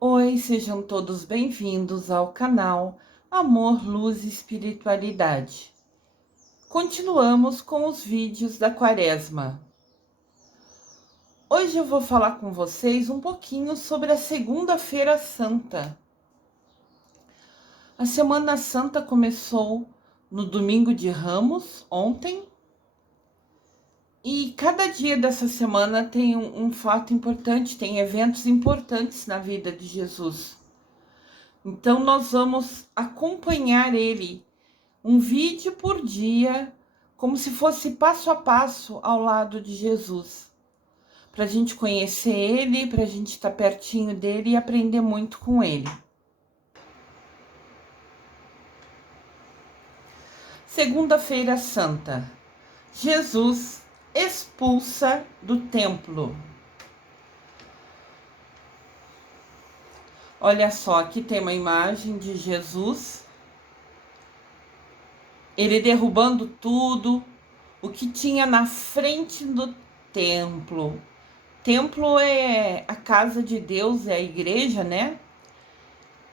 Oi, sejam todos bem-vindos ao canal Amor, Luz e Espiritualidade. Continuamos com os vídeos da Quaresma. Hoje eu vou falar com vocês um pouquinho sobre a Segunda-feira Santa. A Semana Santa começou no Domingo de Ramos, ontem, e cada dia dessa semana tem um fato importante, tem eventos importantes na vida de Jesus. Então nós vamos acompanhar ele um vídeo por dia, como se fosse passo a passo ao lado de Jesus, para a gente conhecer ele, para a gente estar pertinho dele e aprender muito com ele. Segunda-feira Santa. Jesus expulsa do templo. Olha só, aqui tem uma imagem de Jesus, ele derrubando tudo o que tinha na frente do templo. Templo é a casa de Deus, é a igreja, né?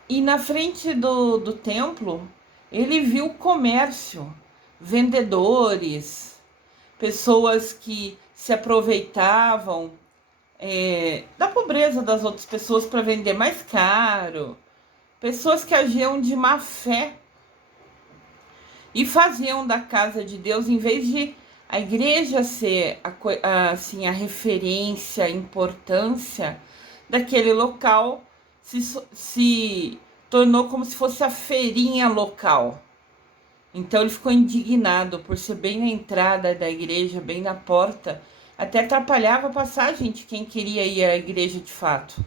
E na frente do templo, ele viu comércio, vendedores, pessoas que se aproveitavam da pobreza das outras pessoas para vender mais caro, pessoas que agiam de má fé e faziam da casa de Deus, em vez de a igreja ser assim, a referência, a importância daquele local, se tornou como se fosse a feirinha local. Então ele ficou indignado por ser bem na entrada da igreja, bem na porta, até atrapalhava a passagem de quem queria ir à igreja de fato.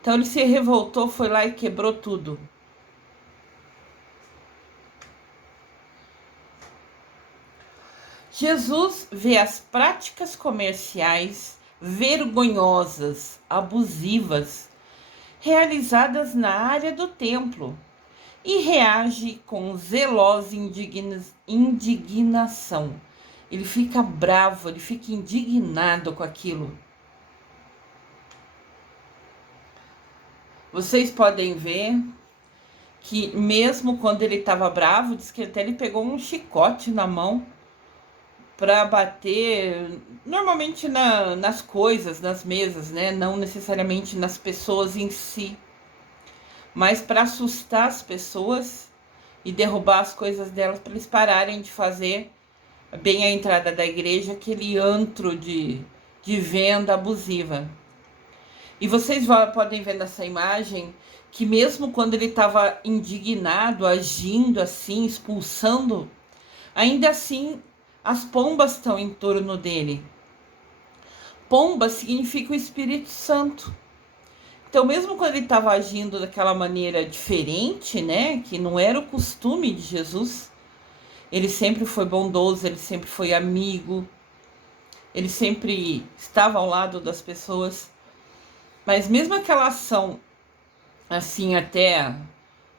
Então ele se revoltou, foi lá e quebrou tudo. Jesus vê as práticas comerciais vergonhosas, abusivas, realizadas na área do templo e reage com zelosa indignação. Ele fica bravo, ele fica indignado com aquilo. Vocês podem ver que mesmo quando ele estava bravo, diz que até ele pegou um chicote na mão para bater normalmente nas coisas, nas mesas, né? Não necessariamente nas pessoas em si, mas para assustar as pessoas e derrubar as coisas delas para eles pararem de fazer bem a entrada da igreja aquele antro de venda abusiva. E vocês podem ver nessa imagem que mesmo quando ele estava indignado, agindo assim, expulsando, ainda assim as pombas estão em torno dele. Pomba significa o Espírito Santo. Então, mesmo quando ele estava agindo daquela maneira diferente, né, que não era o costume de Jesus, ele sempre foi bondoso, ele sempre foi amigo, ele sempre estava ao lado das pessoas. Mas mesmo aquela ação, assim, até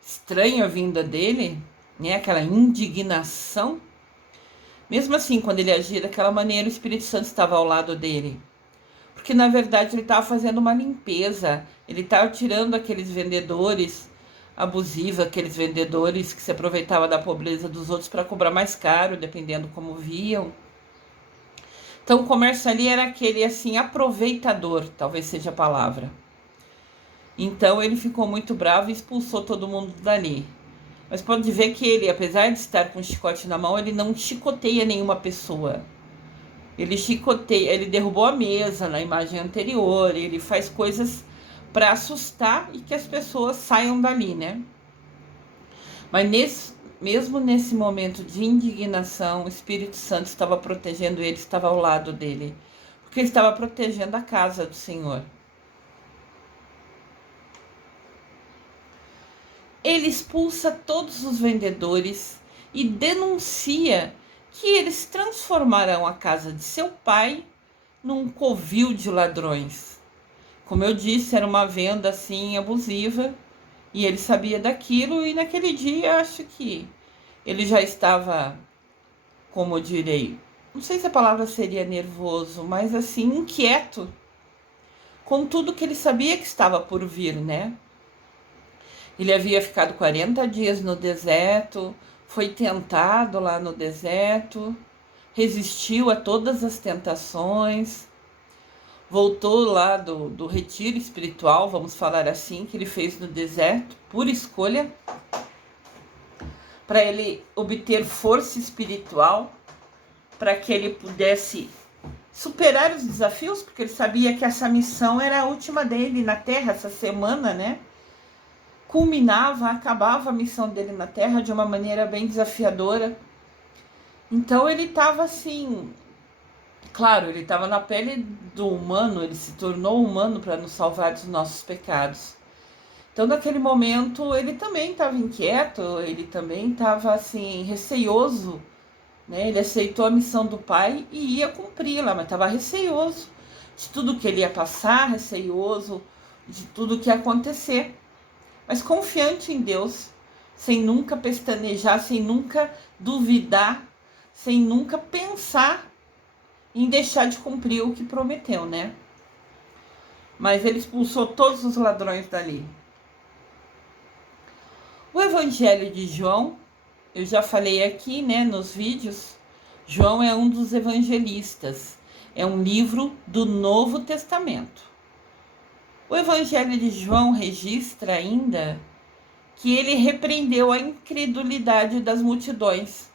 estranha vinda dele, né, aquela indignação, mesmo assim, quando ele agia daquela maneira, o Espírito Santo estava ao lado dele. Porque, na verdade, ele estava fazendo uma limpeza. Ele estava tirando aqueles vendedores abusivos, aqueles vendedores que se aproveitavam da pobreza dos outros para cobrar mais caro, dependendo como viam. Então, o comércio ali era aquele, assim, aproveitador, talvez seja a palavra. Então, ele ficou muito bravo e expulsou todo mundo dali. Mas pode ver que ele, apesar de estar com o chicote na mão, ele não chicoteia nenhuma pessoa. Ele chicoteia, ele derrubou a mesa na imagem anterior, ele faz coisas para assustar e que as pessoas saiam dali, né? Mas mesmo nesse momento de indignação, o Espírito Santo estava protegendo ele, estava ao lado dele, porque ele estava protegendo a casa do Senhor. Ele expulsa todos os vendedores e denuncia que eles transformarão a casa de seu pai num covil de ladrões. Como eu disse, era uma venda assim abusiva e ele sabia daquilo, e naquele dia acho que ele já estava, como eu direi, não sei se a palavra seria nervoso, mas assim, inquieto, com tudo que ele sabia que estava por vir, né? Ele havia ficado 40 dias no deserto, foi tentado lá no deserto, resistiu a todas as tentações, voltou lá do retiro espiritual, vamos falar assim, que ele fez no deserto, por escolha, para ele obter força espiritual, para que ele pudesse superar os desafios, porque ele sabia que essa missão era a última dele na Terra, essa semana, né? Culminava, acabava a missão dele na Terra de uma maneira bem desafiadora. Então ele estava assim, claro, ele estava na pele do humano, ele se tornou humano para nos salvar dos nossos pecados. Então naquele momento ele também estava inquieto, ele também estava assim, receioso, né? Ele aceitou a missão do Pai e ia cumpri-la, mas estava receioso de tudo que ele ia passar, receioso de tudo que ia acontecer, mas confiante em Deus, sem nunca pestanejar, sem nunca duvidar, sem nunca pensar em deixar de cumprir o que prometeu, né? Mas ele expulsou todos os ladrões dali. O Evangelho de João, eu já falei aqui, né, nos vídeos, João é um dos evangelistas, é um livro do Novo Testamento. O Evangelho de João registra ainda que ele repreendeu a incredulidade das multidões.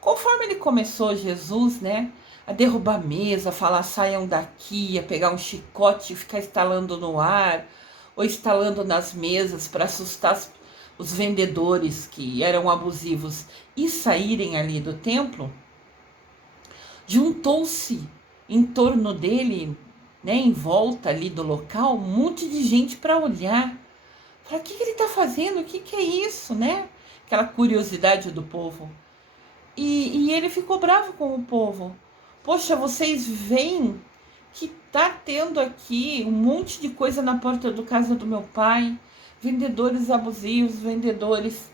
Conforme ele começou, Jesus, né, a derrubar a mesa, a falar saiam daqui, a pegar um chicote e ficar estalando no ar, ou estalando nas mesas para assustar os vendedores que eram abusivos e saírem ali do templo, juntou-se em torno dele, né, em volta ali do local, um monte de gente para olhar. Falar, o que ele está fazendo? O que é isso, né? Aquela curiosidade do povo. E ele ficou bravo com o povo. Poxa, vocês veem que tá tendo aqui um monte de coisa na porta do casa do meu pai, vendedores abusivos, vendedores.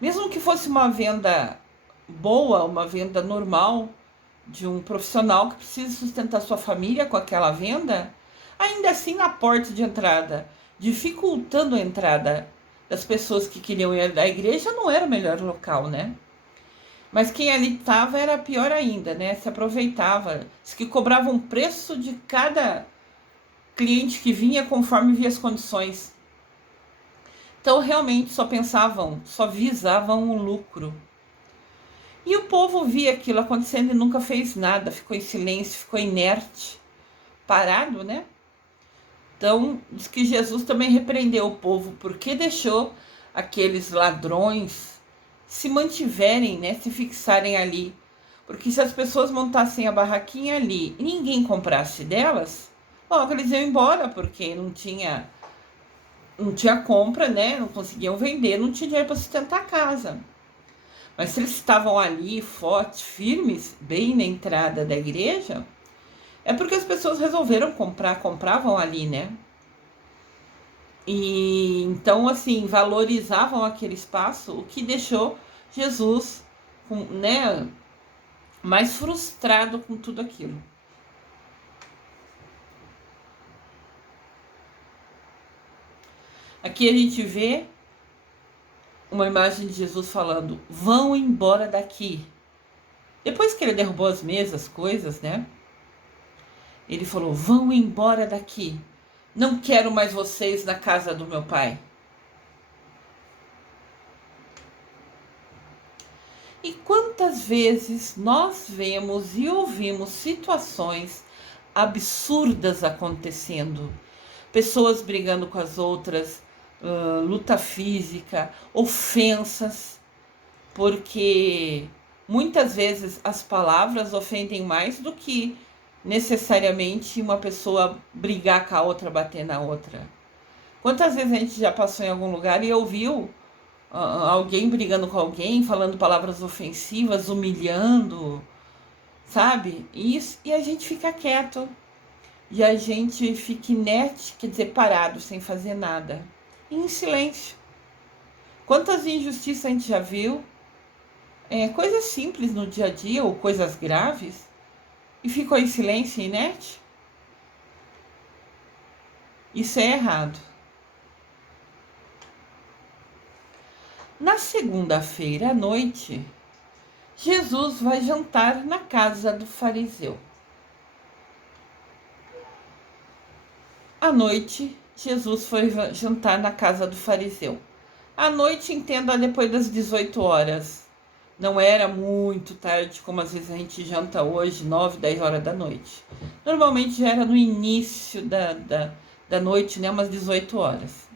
Mesmo que fosse uma venda boa, uma venda normal, de um profissional que precisa sustentar sua família com aquela venda, ainda assim na porta de entrada, dificultando a entrada das pessoas que queriam ir da igreja, não era o melhor local, né? Mas quem ali estava era pior ainda, né? Se aproveitava, diz que cobrava um preço de cada cliente que vinha conforme via as condições. Então realmente só pensavam, só visavam o lucro. E o povo via aquilo acontecendo e nunca fez nada, ficou em silêncio, ficou inerte, parado, né? Então, diz que Jesus também repreendeu o povo porque deixou aqueles ladrões se mantiverem, né, se fixarem ali. Porque se as pessoas montassem a barraquinha ali e ninguém comprasse delas, logo eles iam embora, porque não tinha compra, né? Não conseguiam vender, não tinha dinheiro para sustentar a casa. Mas se eles estavam ali, fortes, firmes, bem na entrada da igreja, é porque as pessoas resolveram comprar, compravam ali, né? E então, assim, valorizavam aquele espaço, o que deixou Jesus, né, mais frustrado com tudo aquilo. Aqui a gente vê uma imagem de Jesus falando, vão embora daqui. Depois que ele derrubou as mesas, coisas, né? Ele falou, vão embora daqui. Não quero mais vocês na casa do meu pai. E quantas vezes nós vemos e ouvimos situações absurdas acontecendo? Pessoas brigando com as outras, luta física, ofensas, porque muitas vezes as palavras ofendem mais do que necessariamente uma pessoa brigar com a outra, bater na outra. Quantas vezes a gente já passou em algum lugar e ouviu alguém brigando com alguém, falando palavras ofensivas, humilhando, sabe? E a gente fica quieto. E a gente fica inerte, quer dizer, parado, sem fazer nada. E em silêncio. Quantas injustiças a gente já viu? Coisas simples no dia a dia ou coisas graves. E ficou em silêncio, inerte? Isso é errado. Na segunda-feira à noite, Jesus vai jantar na casa do fariseu. À noite, Jesus foi jantar na casa do fariseu. À noite, entenda depois das 18 horas. Não era muito tarde, como às vezes a gente janta hoje, 9, 10 horas da noite. Normalmente já era no início da noite, né, umas 18 horas.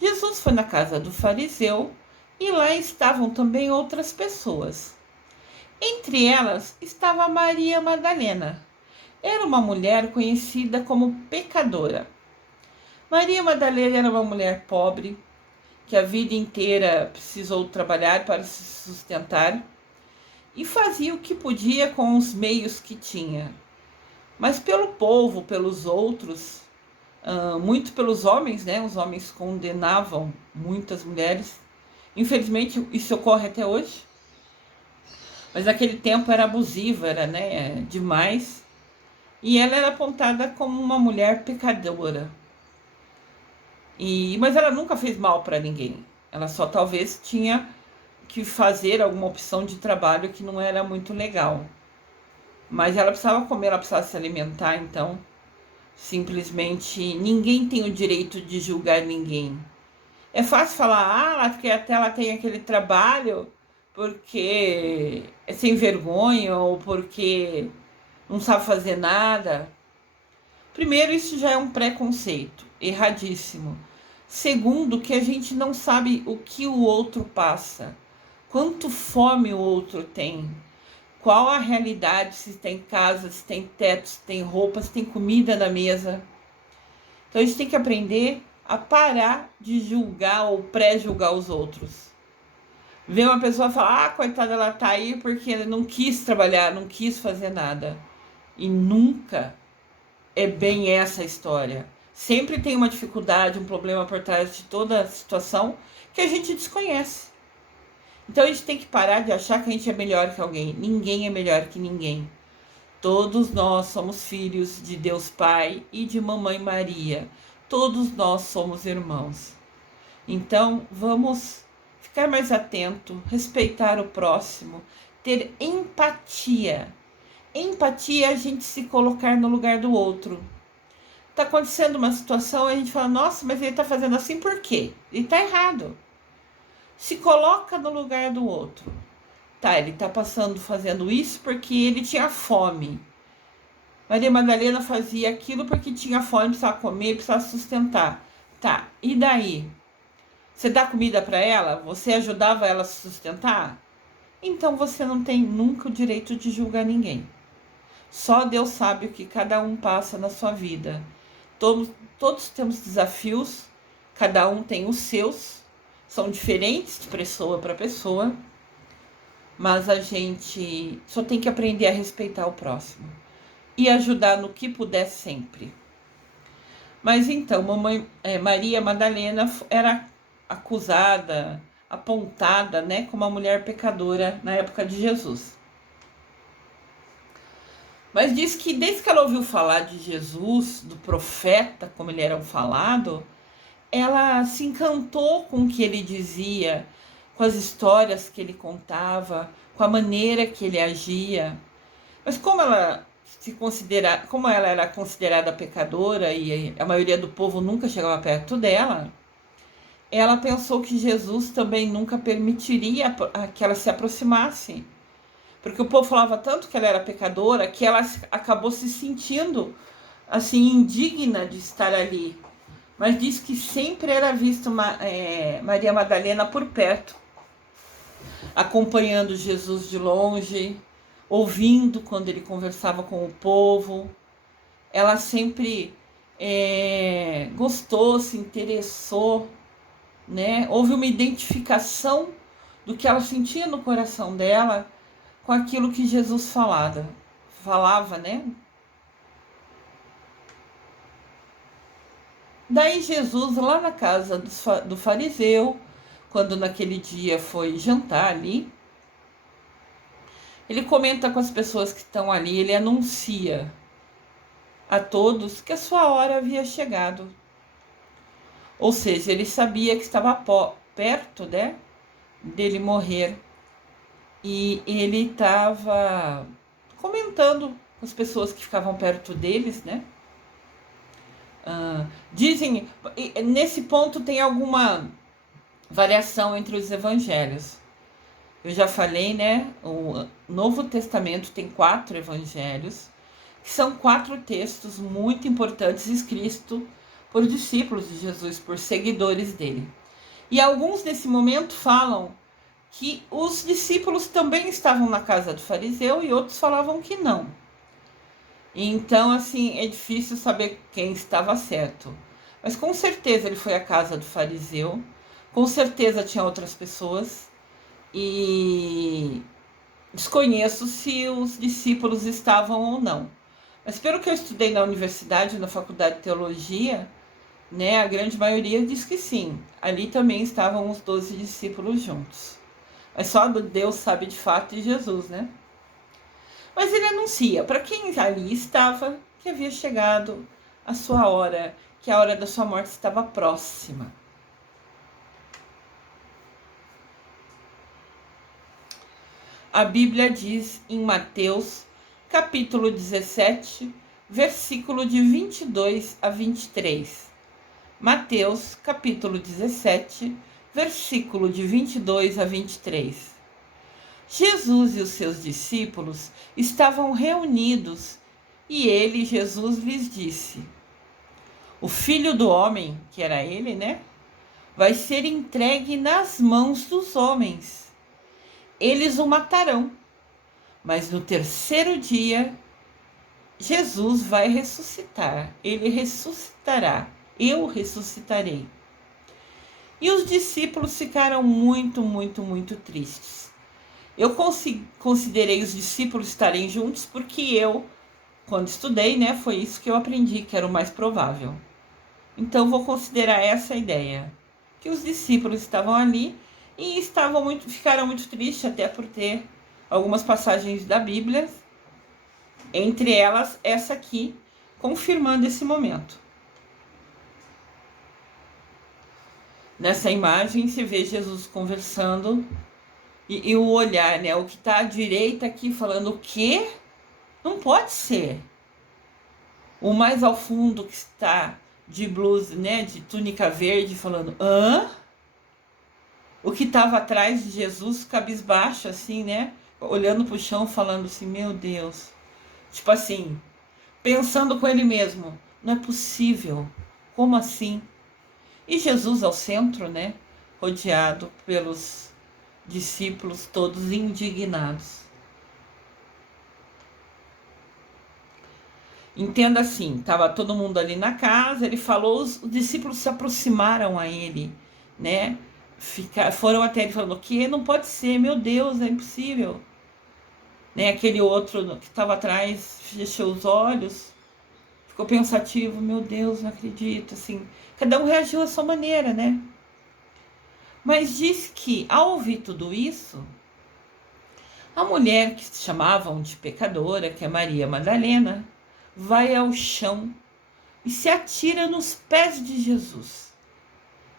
Jesus foi na casa do fariseu e lá estavam também outras pessoas. Entre elas estava Maria Madalena. Era uma mulher conhecida como pecadora. Maria Madalena era uma mulher pobre, que a vida inteira precisou trabalhar para se sustentar e fazia o que podia com os meios que tinha. Mas pelo povo, pelos outros, muito pelos homens, né? Os homens condenavam muitas mulheres. Infelizmente, isso ocorre até hoje. Mas naquele tempo era abusiva, era, né, demais. E ela era apontada como uma mulher pecadora. Mas ela nunca fez mal para ninguém. Ela só talvez tinha que fazer alguma opção de trabalho que não era muito legal. Mas ela precisava comer, ela precisava se alimentar, então simplesmente ninguém tem o direito de julgar ninguém. É fácil falar, porque até ela tem aquele trabalho porque é sem vergonha ou porque não sabe fazer nada. Primeiro, isso já é um preconceito erradíssimo. Segundo, que a gente não sabe o que o outro passa, quanto fome o outro tem, qual a realidade, se tem casa, se tem teto, se tem roupa, se tem comida na mesa. Então a gente tem que aprender a parar de julgar ou pré-julgar os outros. Ver uma pessoa falar, coitada, ela tá aí porque ela não quis trabalhar, não quis fazer nada. E nunca é bem essa a história. Sempre tem uma dificuldade, um problema por trás de toda a situação que a gente desconhece. Então a gente tem que parar de achar que a gente é melhor que alguém. Ninguém é melhor que ninguém. Todos nós somos filhos de Deus Pai e de Mamãe Maria. Todos nós somos irmãos. Então vamos ficar mais atento, respeitar o próximo, ter empatia. Empatia é a gente se colocar no lugar do outro. Tá acontecendo uma situação e a gente fala, nossa, mas ele tá fazendo assim por quê? Ele tá errado. Se coloca no lugar do outro. Tá, ele tá fazendo isso porque ele tinha fome. Maria Madalena fazia aquilo porque tinha fome, precisava comer, precisava sustentar. Tá, e daí? Você dá comida para ela? Você ajudava ela a se sustentar? Então você não tem nunca o direito de julgar ninguém. Só Deus sabe o que cada um passa na sua vida. Todos temos desafios, cada um tem os seus, são diferentes de pessoa para pessoa, mas a gente só tem que aprender a respeitar o próximo e ajudar no que puder sempre. Mas então, Maria Madalena era acusada, apontada, né, como uma mulher pecadora na época de Jesus. Mas diz que desde que ela ouviu falar de Jesus, do profeta, como ele era falado, ela se encantou com o que ele dizia, com as histórias que ele contava, com a maneira que ele agia. Mas como ela era considerada pecadora e a maioria do povo nunca chegava perto dela, ela pensou que Jesus também nunca permitiria que ela se aproximasse. Porque o povo falava tanto que ela era pecadora que ela acabou se sentindo assim indigna de estar ali. Mas diz que sempre era vista Maria Madalena por perto, acompanhando Jesus de longe, ouvindo quando ele conversava com o povo. Ela sempre gostou, se interessou, né? Houve uma identificação do que ela sentia no coração dela com aquilo que Jesus falava, né? Daí Jesus, lá na casa do fariseu, quando naquele dia foi jantar ali, ele comenta com as pessoas que estão ali, ele anuncia a todos que a sua hora havia chegado. Ou seja, ele sabia que estava perto, né, dele morrer. E ele estava comentando com as pessoas que ficavam perto deles, né? Dizem, nesse ponto tem alguma variação entre os evangelhos. Eu já falei, né? O Novo Testamento tem 4 evangelhos, que são 4 textos muito importantes escritos por discípulos de Jesus, por seguidores dele. E alguns nesse momento falam que os discípulos também estavam na casa do fariseu e outros falavam que não. Então, assim, é difícil saber quem estava certo. Mas com certeza ele foi à casa do fariseu, com certeza tinha outras pessoas, e desconheço se os discípulos estavam ou não. Mas pelo que eu estudei na universidade, na faculdade de teologia, né, a grande maioria diz que sim. Ali também estavam os 12 discípulos juntos. Mas só Deus sabe de fato de Jesus, né? Mas ele anuncia para quem ali estava que havia chegado a sua hora, que a hora da sua morte estava próxima. A Bíblia diz em Mateus, capítulo 17, versículo de 22 a 23. Mateus, capítulo 17, versículo de 22 a 23. Jesus e os seus discípulos estavam reunidos e ele, Jesus, lhes disse: o Filho do Homem, que era ele, né, vai ser entregue nas mãos dos homens. Eles o matarão, mas no terceiro dia Jesus vai ressuscitar. Ele ressuscitará. Eu ressuscitarei. E os discípulos ficaram muito, muito, muito tristes. Eu considerei os discípulos estarem juntos porque eu, quando estudei, né, foi isso que eu aprendi, que era o mais provável. Então vou considerar essa ideia, que os discípulos estavam ali e ficaram muito tristes, até por ter algumas passagens da Bíblia, entre elas essa aqui, confirmando esse momento. Nessa imagem se vê Jesus conversando e o olhar, né? O que está à direita aqui falando o quê? Não pode ser. O mais ao fundo que está de blusa, né? De túnica verde falando hã? O que estava atrás de Jesus, cabisbaixo, assim, né? Olhando para o chão, falando assim, meu Deus. Tipo assim, pensando com ele mesmo, não é possível. Como assim? E Jesus ao centro, né? Rodeado pelos discípulos todos indignados. Entenda assim, estava todo mundo ali na casa, ele falou, os discípulos se aproximaram a ele, né? Foram até ele falando, que não pode ser, meu Deus, é impossível. Né? Aquele outro que estava atrás fechou os olhos, ficou pensativo, meu Deus, não acredito, assim. Cada um reagiu à sua maneira, né? Mas diz que, ao ouvir tudo isso, a mulher que chamavam de pecadora, que é Maria Madalena, vai ao chão e se atira nos pés de Jesus.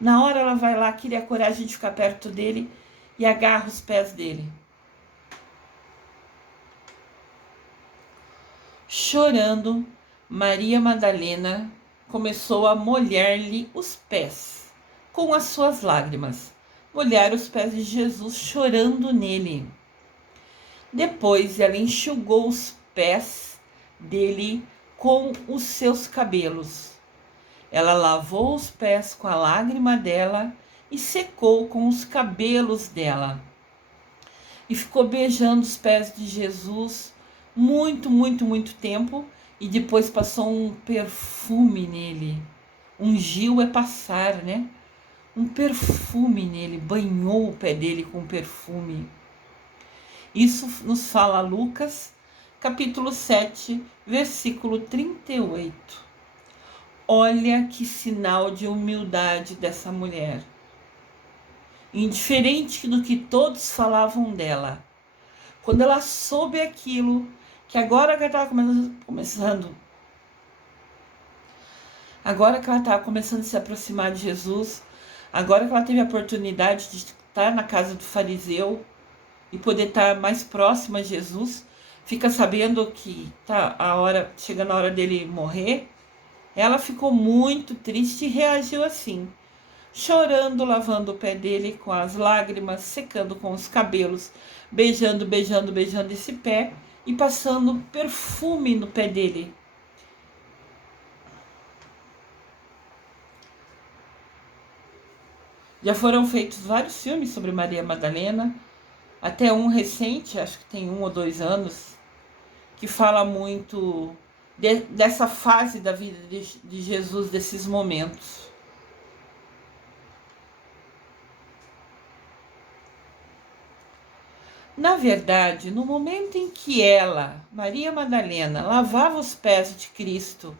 Na hora ela vai lá, queria a coragem de ficar perto dele e agarra os pés dele. Chorando, Maria Madalena começou a molhar-lhe os pés com as suas lágrimas. Molhar os pés de Jesus, chorando nele. Depois ela enxugou os pés dele com os seus cabelos. Ela lavou os pés com a lágrima dela e secou com os cabelos dela. E ficou beijando os pés de Jesus muito, muito, muito tempo. E depois passou um perfume nele. Ungiu é passar, né? Um perfume nele, banhou o pé dele com perfume. Isso nos fala Lucas, capítulo 7, versículo 38. Olha que sinal de humildade dessa mulher. Indiferente do que todos falavam dela. Quando ela soube aquilo, que agora que ela estava começando Agora que ela estava começando a se aproximar de Jesus, agora que ela teve a oportunidade de estar na casa do fariseu e poder estar mais próxima a Jesus, fica sabendo que tá a hora, chegando a hora dele morrer, ela ficou muito triste e reagiu assim, chorando, lavando o pé dele com as lágrimas, secando com os cabelos, beijando, beijando, beijando esse pé e passando perfume no pé dele. Já foram feitos vários filmes sobre Maria Madalena, até um recente, acho que tem 1 ou 2 anos, que fala muito dessa fase da vida de Jesus, desses momentos. Na verdade, no momento em que ela, Maria Madalena, lavava os pés de Cristo,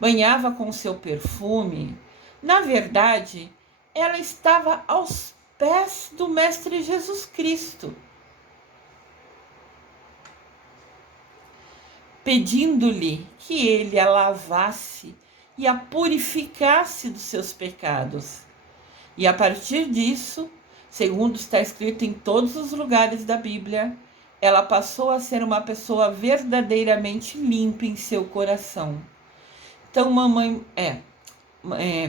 banhava com seu perfume, na verdade, ela estava aos pés do Mestre Jesus Cristo, pedindo-lhe que ele a lavasse e a purificasse dos seus pecados. E a partir disso, segundo está escrito em todos os lugares da Bíblia, ela passou a ser uma pessoa verdadeiramente limpa em seu coração. Então,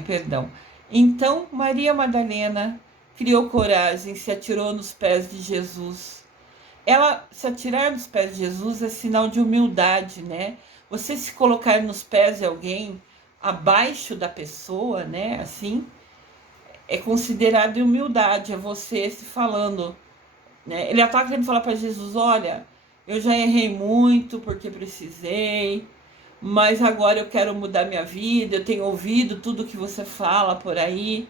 perdão. Então, Maria Madalena criou coragem, se atirou nos pés de Jesus. Ela se atirar nos pés de Jesus é sinal de humildade, né? Você se colocar nos pés de alguém abaixo da pessoa, né? Assim, é considerado humildade, é você se falando, né? Ele está querendo falar para Jesus: olha, eu já errei muito porque precisei, mas agora eu quero mudar minha vida, eu tenho ouvido tudo que você fala por aí,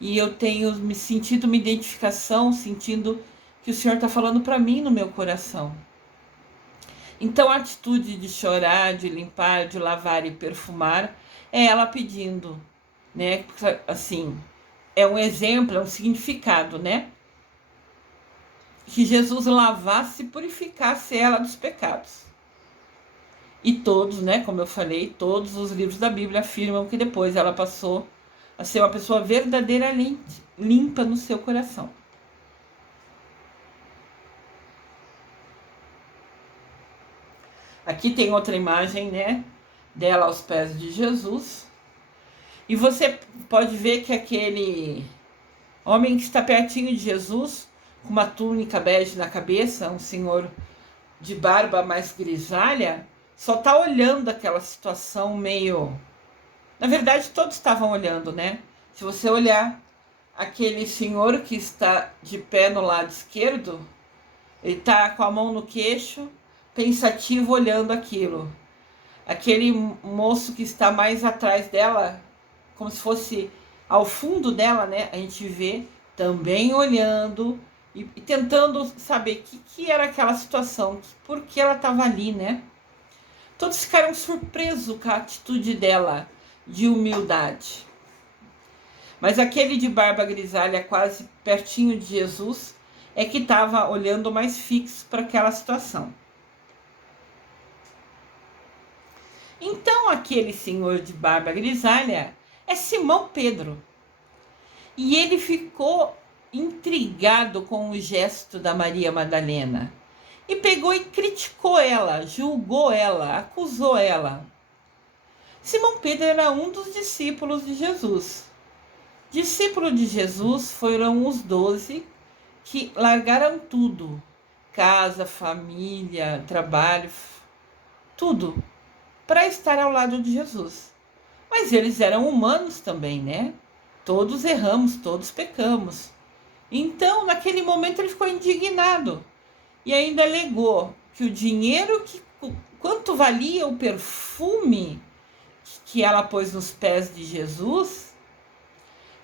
e eu tenho me sentido uma identificação, sentindo que o Senhor está falando para mim no meu coração. Então a atitude de chorar, de limpar, de lavar e perfumar, é ela pedindo, né? Assim, é um exemplo, é um significado, né? Que Jesus lavasse e purificasse ela dos pecados. E todos, né, como eu falei, todos os livros da Bíblia afirmam que depois ela passou a ser uma pessoa verdadeiramente limpa no seu coração. Aqui tem outra imagem, né, dela aos pés de Jesus. E você pode ver que aquele homem que está pertinho de Jesus, com uma túnica bege na cabeça, um senhor de barba mais grisalha, só está olhando aquela situação meio... Na verdade, todos estavam olhando, né? Se você olhar aquele senhor que está de pé no lado esquerdo, ele está com a mão no queixo, pensativo, olhando aquilo. Aquele moço que está mais atrás dela, como se fosse ao fundo dela, né? A gente vê também olhando e tentando saber o que era aquela situação, por que ela estava ali, né? Todos ficaram surpresos com a atitude dela de humildade. Mas aquele de barba grisalha, quase pertinho de Jesus, é que estava olhando mais fixo para aquela situação. Então aquele senhor de barba grisalha é Simão Pedro. E ele ficou intrigado com o gesto da Maria Madalena. E pegou e criticou ela, julgou ela, acusou ela. Simão Pedro era um dos discípulos de Jesus. Discípulo de Jesus foram os 12 que largaram tudo, casa, família, trabalho, tudo, para estar ao lado de Jesus. Mas eles eram humanos também, né? Todos erramos, todos pecamos. Então, naquele momento, ele ficou indignado e ainda alegou que o dinheiro, quanto valia o perfume que ela pôs nos pés de Jesus,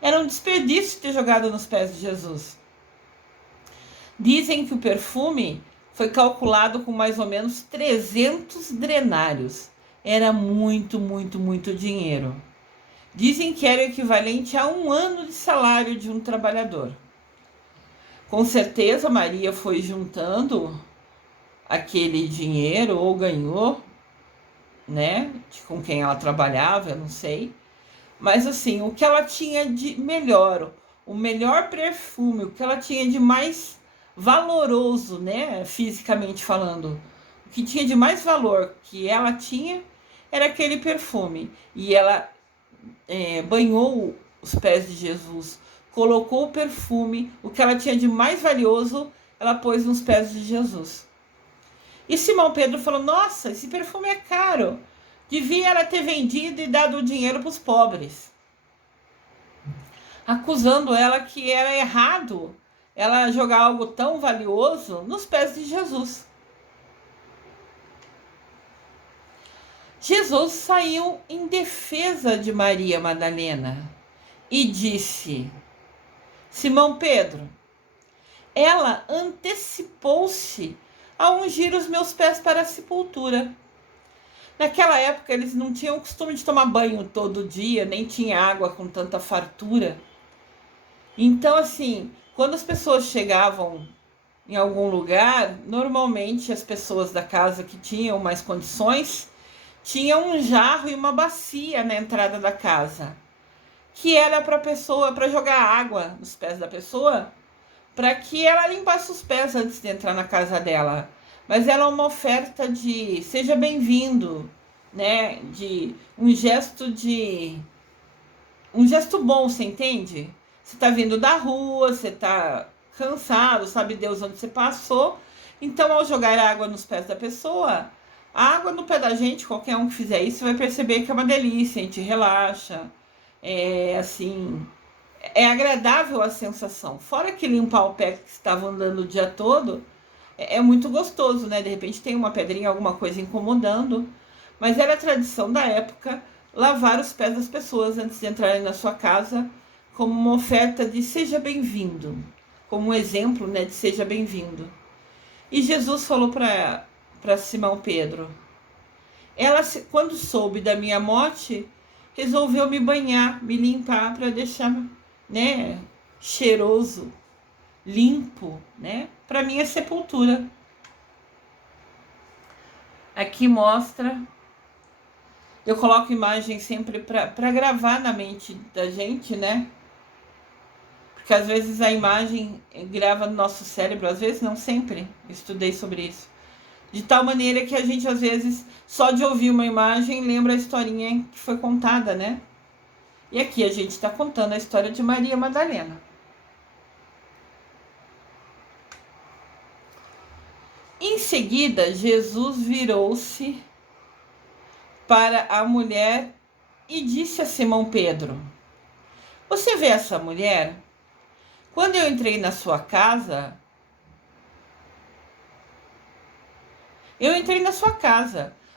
era um desperdício ter jogado nos pés de Jesus. Dizem que o perfume foi calculado com mais ou menos 300 denários. Era muito, muito, muito dinheiro. Dizem que era o equivalente a 1 ano de salário de um trabalhador. Com certeza Maria foi juntando aquele dinheiro, ou ganhou, né, com quem ela trabalhava, eu não sei. Mas assim, o que ela tinha de melhor, o melhor perfume, o que ela tinha de mais valoroso, né, fisicamente falando, o que tinha de mais valor que ela tinha era aquele perfume. E ela banhou os pés de Jesus, colocou o perfume, o que ela tinha de mais valioso, ela pôs nos pés de Jesus. E Simão Pedro falou: nossa, esse perfume é caro. Devia ela ter vendido e dado o dinheiro para os pobres. Acusando ela que era errado ela jogar algo tão valioso nos pés de Jesus. Jesus saiu em defesa de Maria Madalena e disse: Simão Pedro, ela antecipou-se a ungir os meus pés para a sepultura. Naquela época eles não tinham o costume de tomar banho todo dia, nem tinha água com tanta fartura. Então, assim, quando as pessoas chegavam em algum lugar, normalmente as pessoas da casa que tinham mais condições tinham um jarro e uma bacia na entrada da casa, que era para pessoa, para jogar água nos pés da pessoa, para que ela limpasse os pés antes de entrar na casa dela. Mas ela é uma oferta de seja bem-vindo, né? De um gesto bom, você entende? Você tá vindo da rua, você tá cansado, sabe Deus onde você passou. Então, ao jogar água nos pés da pessoa, a água no pé da gente, qualquer um que fizer isso, vai perceber que é uma delícia, a gente relaxa. É assim, é agradável a sensação. Fora que limpar o pé que estava andando o dia todo, é muito gostoso, né? De repente tem uma pedrinha, alguma coisa incomodando. Mas era a tradição da época lavar os pés das pessoas antes de entrarem na sua casa, como uma oferta de seja bem-vindo, como um exemplo, né, de seja bem-vindo. E Jesus falou para Simão Pedro: ela, quando soube da minha morte, resolveu me banhar, me limpar para deixar, né, cheiroso, limpo, né, para minha sepultura. Aqui mostra, eu coloco imagem sempre para gravar na mente da gente, né? Porque às vezes a imagem grava no nosso cérebro, às vezes não sempre. Eu estudei sobre isso. De tal maneira que a gente, às vezes, só de ouvir uma imagem, lembra a historinha que foi contada, né? E aqui a gente está contando a história de Maria Madalena. Em seguida, Jesus virou-se para a mulher e disse a Simão Pedro: você vê essa mulher? Quando eu entrei na sua casa,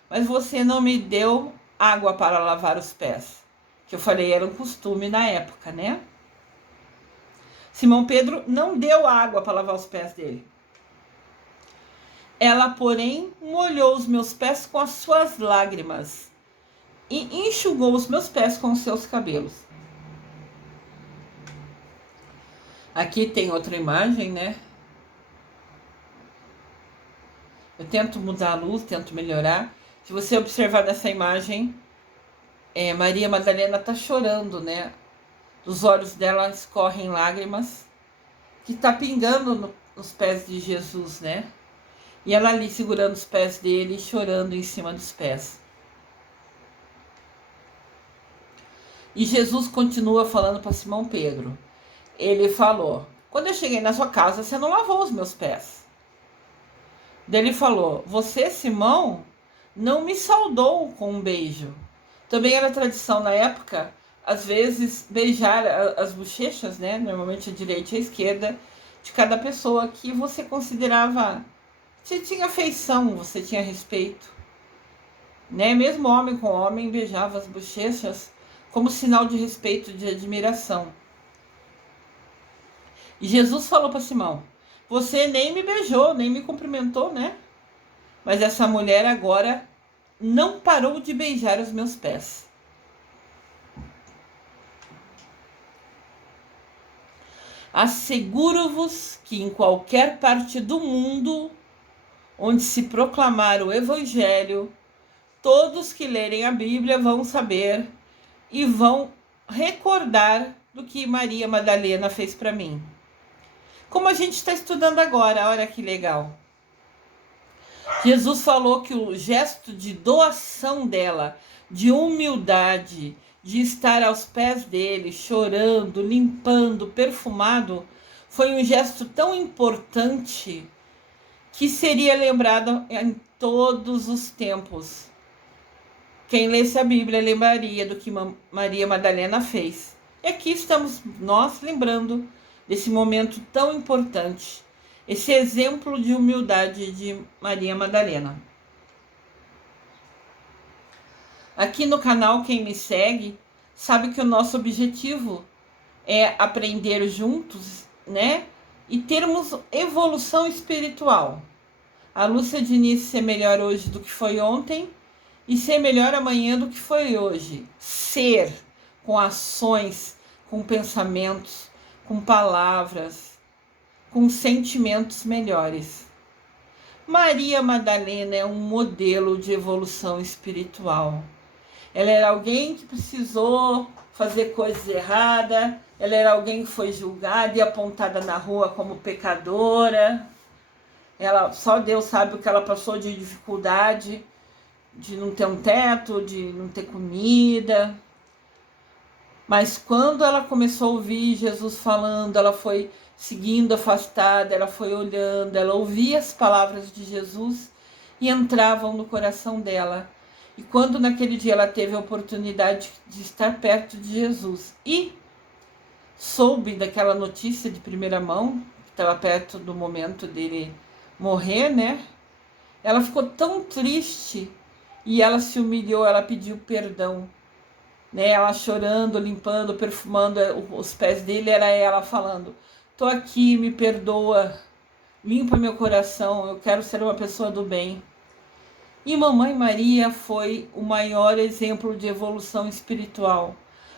mas você não me deu água para lavar os pés, que eu falei era um costume na época, né? Simão Pedro não deu água para lavar os pés dele. Ela, porém, molhou os meus pés com as suas lágrimas e enxugou os meus pés com os seus cabelos. Aqui tem outra imagem, né? Eu tento mudar a luz, tento melhorar. Se você observar nessa imagem, Maria Madalena está chorando, né? Dos olhos dela escorrem lágrimas, que está pingando nos pés de Jesus, né? E ela ali segurando os pés dele e chorando em cima dos pés. E Jesus continua falando para Simão Pedro. Ele falou: quando eu cheguei na sua casa, você não lavou os meus pés. Daí ele falou: você, Simão, não me saudou com um beijo. Também era tradição na época, às vezes, beijar as bochechas, né? Normalmente a direita e a esquerda, de cada pessoa que você considerava. Você tinha afeição, você tinha respeito. Né? Mesmo homem com homem beijava as bochechas como sinal de respeito, de admiração. E Jesus falou para Simão: você nem me beijou, nem me cumprimentou, né? Mas essa mulher agora não parou de beijar os meus pés. Asseguro-vos que em qualquer parte do mundo onde se proclamar o Evangelho, todos que lerem a Bíblia vão saber e vão recordar do que Maria Madalena fez para mim. Como a gente está estudando agora, olha que legal. Jesus falou que o gesto de doação dela, de humildade, de estar aos pés dele, chorando, limpando, perfumado, foi um gesto tão importante que seria lembrado em todos os tempos. Quem lesse a Bíblia lembraria do que Maria Madalena fez. E aqui estamos nós lembrando desse momento tão importante, esse exemplo de humildade de Maria Madalena. Aqui no canal, quem me segue sabe que o nosso objetivo é aprender juntos, né? E termos evolução espiritual. A Lúcia Diniz ser melhor hoje do que foi ontem e ser melhor amanhã do que foi hoje. Ser com ações, com pensamentos, com palavras, com sentimentos melhores. Maria Madalena é um modelo de evolução espiritual. Ela era alguém que precisou fazer coisas erradas, ela era alguém que foi julgada e apontada na rua como pecadora. Só Deus sabe o que ela passou de dificuldade, de não ter um teto, de não ter comida. Mas quando ela começou a ouvir Jesus falando, ela foi seguindo afastada, ela foi olhando, ela ouvia as palavras de Jesus e entravam no coração dela. E quando naquele dia ela teve a oportunidade de estar perto de Jesus e soube daquela notícia de primeira mão, que estava perto do momento dele morrer, né? Ela ficou tão triste e ela se humilhou, ela pediu perdão, né? Ela chorando, limpando, perfumando os pés dele, era ela falando: tô aqui, me perdoa, limpa meu coração, eu quero ser uma pessoa do bem. E Mamãe Maria foi o maior exemplo de evolução espiritual.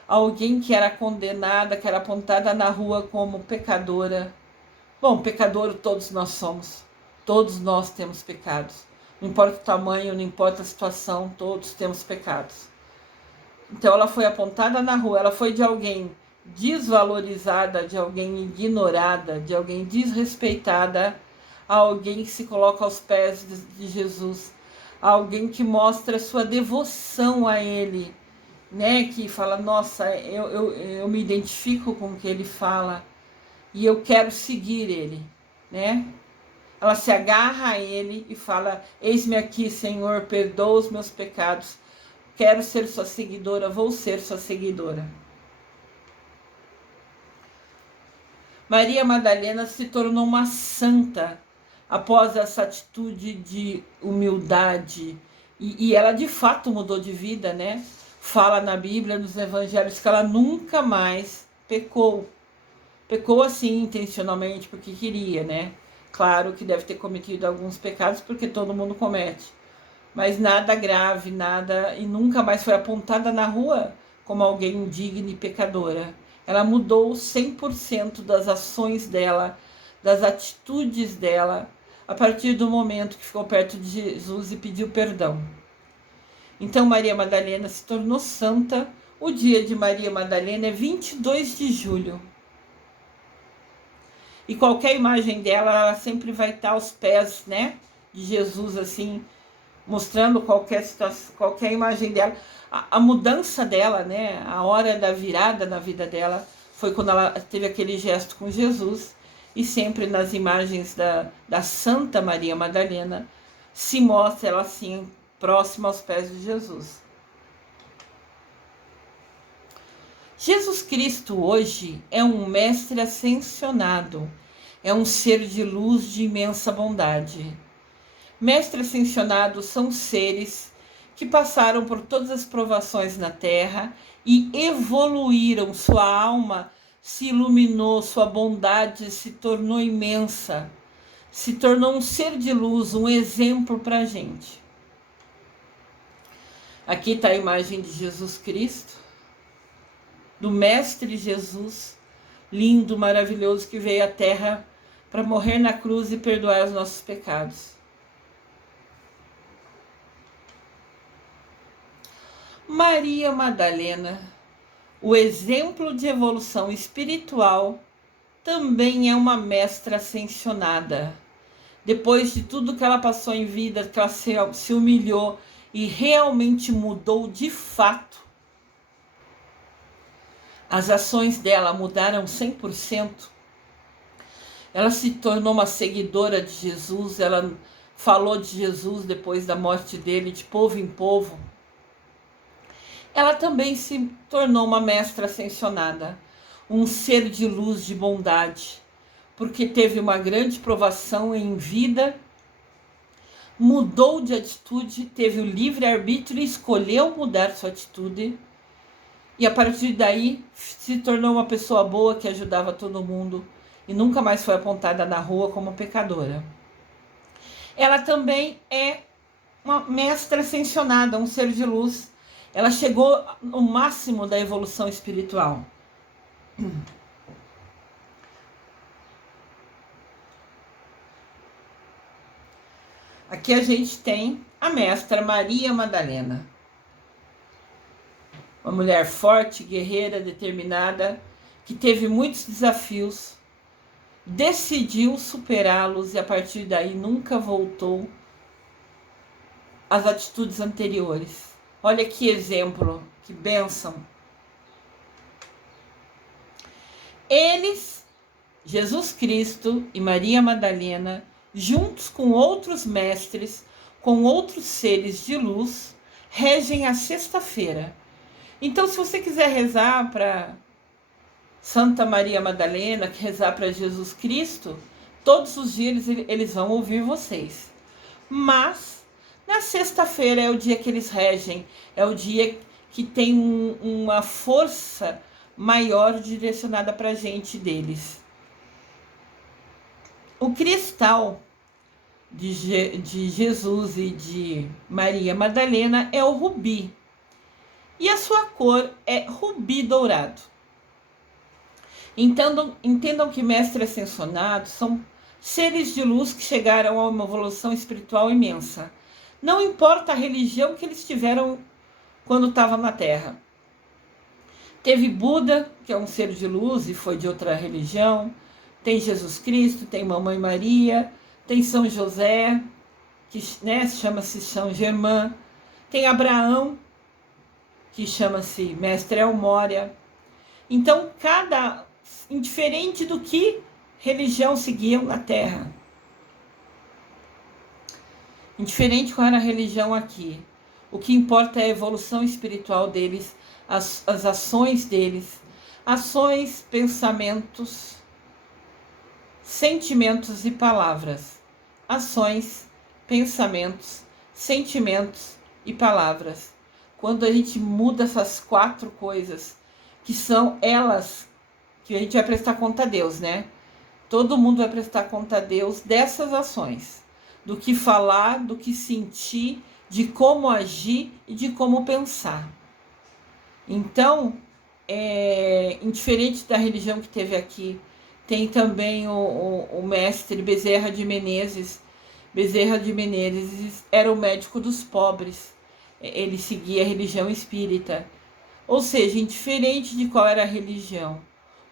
Alguém que era condenada, que era apontada na rua como pecadora. Bom, pecador todos nós somos. Todos nós temos pecados. Não importa o tamanho, não importa a situação, todos temos pecados. Então ela foi apontada na rua, ela foi de alguém desvalorizada, de alguém ignorada, de alguém desrespeitada, a alguém que se coloca aos pés de Jesus, a alguém que mostra sua devoção a Ele, né? Que fala, nossa, eu me identifico com o que Ele fala e eu quero seguir Ele, né? Ela se agarra a Ele e fala: eis-me aqui, Senhor, perdoa os meus pecados. Quero ser sua seguidora, vou ser sua seguidora. Maria Madalena se tornou uma santa após essa atitude de humildade. E ela de fato mudou de vida, né? Fala na Bíblia, nos evangelhos, que ela nunca mais pecou. Pecou assim, intencionalmente, porque queria, né? Claro que deve ter cometido alguns pecados, porque todo mundo comete. Mas nada grave, nada, e nunca mais foi apontada na rua como alguém indigna e pecadora. Ela mudou 100% das ações dela, das atitudes dela, a partir do momento que ficou perto de Jesus e pediu perdão. Então Maria Madalena se tornou santa. O dia de Maria Madalena é 22 de julho. E qualquer imagem dela, ela sempre vai estar aos pés, né, de Jesus, assim, mostrando qualquer situação, qualquer imagem dela. A mudança dela, né, a hora da virada na vida dela foi quando ela teve aquele gesto com Jesus. E sempre nas imagens da Santa Maria Madalena se mostra ela assim, próxima aos pés de Jesus. Jesus Cristo hoje é um mestre ascensionado, é um ser de luz de imensa bondade. Mestres ascensionados são seres que passaram por todas as provações na Terra e evoluíram, sua alma se iluminou, sua bondade se tornou imensa, se tornou um ser de luz, um exemplo para a gente. Aqui está a imagem de Jesus Cristo, do Mestre Jesus, lindo, maravilhoso, que veio à Terra para morrer na cruz e perdoar os nossos pecados. Maria Madalena, O exemplo de evolução espiritual também é uma mestra ascensionada. Depois de tudo que ela passou em vida, que ela se humilhou e realmente mudou de fato, as ações dela mudaram 100%. Ela se tornou uma seguidora de Jesus, ela falou de Jesus depois da morte dele, de povo em povo. Ela também se tornou uma mestra ascensionada, um ser de luz, de bondade, porque teve uma grande provação em vida, mudou de atitude, teve o livre-arbítrio e escolheu mudar sua atitude. E a partir daí se tornou uma pessoa boa que ajudava todo mundo e nunca mais foi apontada na rua como pecadora. Ela também é uma mestra ascensionada, um ser de luz. Ela chegou no máximo da evolução espiritual. Aqui a gente tem a mestra Maria Madalena. Uma mulher forte, guerreira, determinada, que teve muitos desafios, decidiu superá-los e a partir daí nunca voltou às atitudes anteriores. Olha que exemplo, que bênção. Eles, Jesus Cristo e Maria Madalena, juntos com outros mestres, com outros seres de luz, regem a sexta-feira. Então, se você quiser rezar para Santa Maria Madalena, rezar para Jesus Cristo, todos os dias eles vão ouvir vocês. Mas na sexta-feira é o dia que eles regem, é o dia que tem uma força maior direcionada para a gente deles. O cristal de Jesus e de Maria Madalena é o rubi. E a sua cor é rubi dourado. Entendam que mestres ascensionados são seres de luz que chegaram a uma evolução espiritual imensa. Não importa a religião que eles tiveram quando estavam na Terra. Teve Buda, que é um ser de luz e foi de outra religião. Tem Jesus Cristo, tem Mamãe Maria, tem São José, que chama-se São Germain. Tem Abraão, que chama-se Mestre El Moria. Então, indiferente do que religião seguiam na Terra, indiferente qual era a religião aqui, o que importa é a evolução espiritual deles, as ações deles, ações, pensamentos, sentimentos e palavras. Ações, pensamentos, sentimentos e palavras. Quando a gente muda essas 4 coisas, que são elas que a gente vai prestar conta a Deus, né? Todo mundo vai prestar conta a Deus dessas ações. Do que falar, do que sentir, de como agir e de como pensar. Então, indiferente da religião que teve aqui, tem também o mestre Bezerra de Menezes. Bezerra de Menezes era o médico dos pobres. Ele seguia a religião espírita. Ou seja, indiferente de qual era a religião,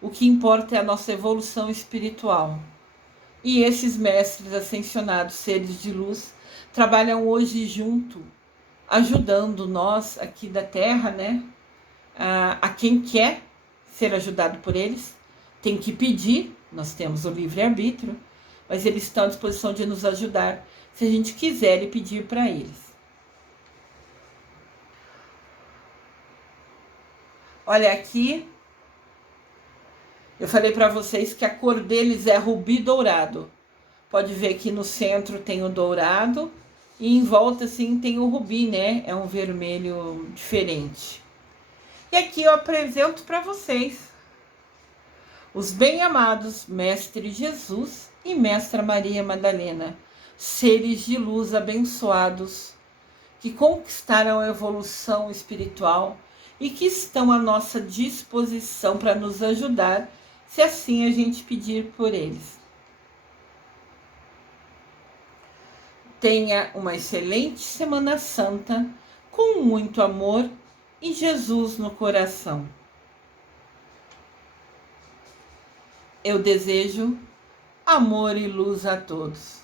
o que importa é a nossa evolução espiritual. E esses mestres ascensionados, seres de luz, trabalham hoje junto, ajudando nós aqui da Terra, né? A quem quer ser ajudado por eles, tem que pedir, nós temos o livre-arbítrio, mas eles estão à disposição de nos ajudar, se a gente quiser e pedir para eles. Olha aqui, eu falei para vocês que a cor deles é rubi dourado. Pode ver que no centro tem o dourado e em volta assim tem o rubi, né? É um vermelho diferente. E aqui eu apresento para vocês os bem-amados Mestre Jesus e Mestra Maria Madalena, seres de luz abençoados que conquistaram a evolução espiritual e que estão à nossa disposição para nos ajudar, se assim a gente pedir por eles. Tenha uma excelente Semana Santa, com muito amor e Jesus no coração. Eu desejo amor e luz a todos.